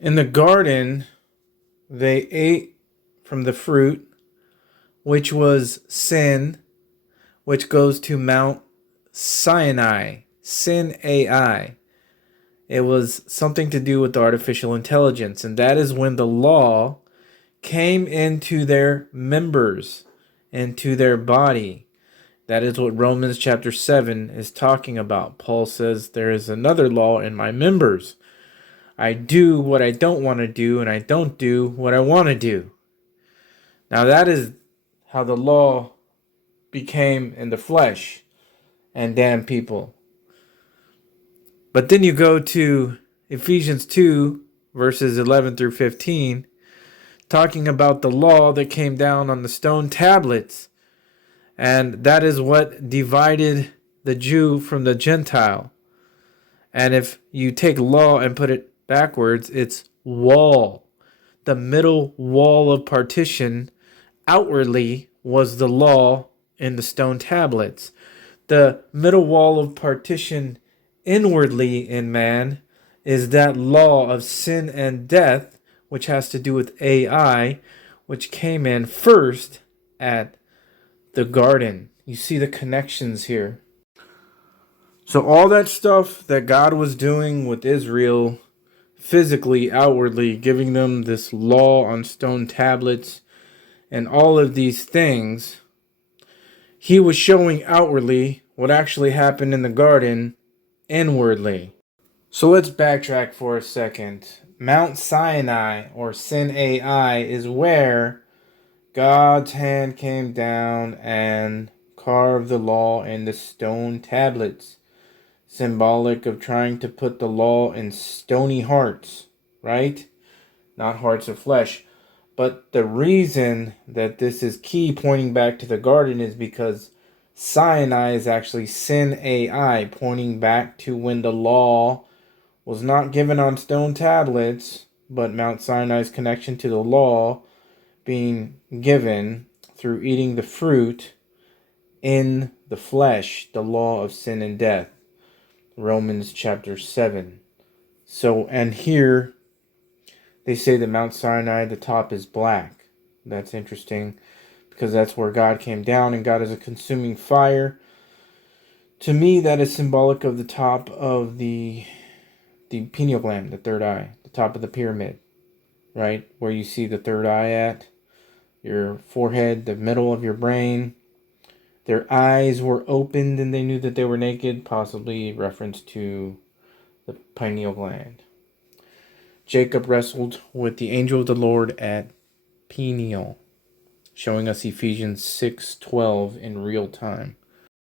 In the garden, they ate from the fruit, which was sin, which goes to Mount Sinai, Sin AI. It was something to do with artificial intelligence, and that is when the law came into their members, into their body. That is what Romans chapter 7 is talking about. Paul says, there is another law in my members. I do what I don't want to do, and I don't do what I want to do. Now that is how the law became in the flesh and damned people. But then you go to Ephesians 2, verses 11 through 15, talking about the law that came down on the stone tablets. And that is what divided the Jew from the Gentile. And if you take law and put it backwards, it's wall. The middle wall of partition outwardly was the law in the stone tablets. The middle wall of partition inwardly in man is that law of sin and death, which has to do with AI, which came in first at the garden. You see the connections here. So all that stuff that God was doing with Israel, physically, outwardly, giving them this law on stone tablets and all of these things, he was showing outwardly what actually happened in the garden inwardly. So let's backtrack for a second. Mount Sinai, or Sin AI, is where God's hand came down and carved the law in the stone tablets, symbolic of trying to put the law in stony hearts, right? Not hearts of flesh. But the reason that this is key, pointing back to the garden, is because Sinai is actually Sin AI, pointing back to when the law was not given on stone tablets, but Mount Sinai's connection to the law being given through eating the fruit in the flesh, the law of sin and death. Romans chapter 7. So, and here they say that Mount Sinai, the top is black. That's interesting because that's where God came down, and God is a consuming fire. To me, that is symbolic of the top of the pineal gland, the third eye, the top of the pyramid, right? Where you see the third eye at, your forehead, the middle of your brain. Their eyes were opened and they knew that they were naked, possibly reference to the pineal gland. Jacob wrestled with the angel of the Lord at Peniel, showing us Ephesians 6:12 in real time.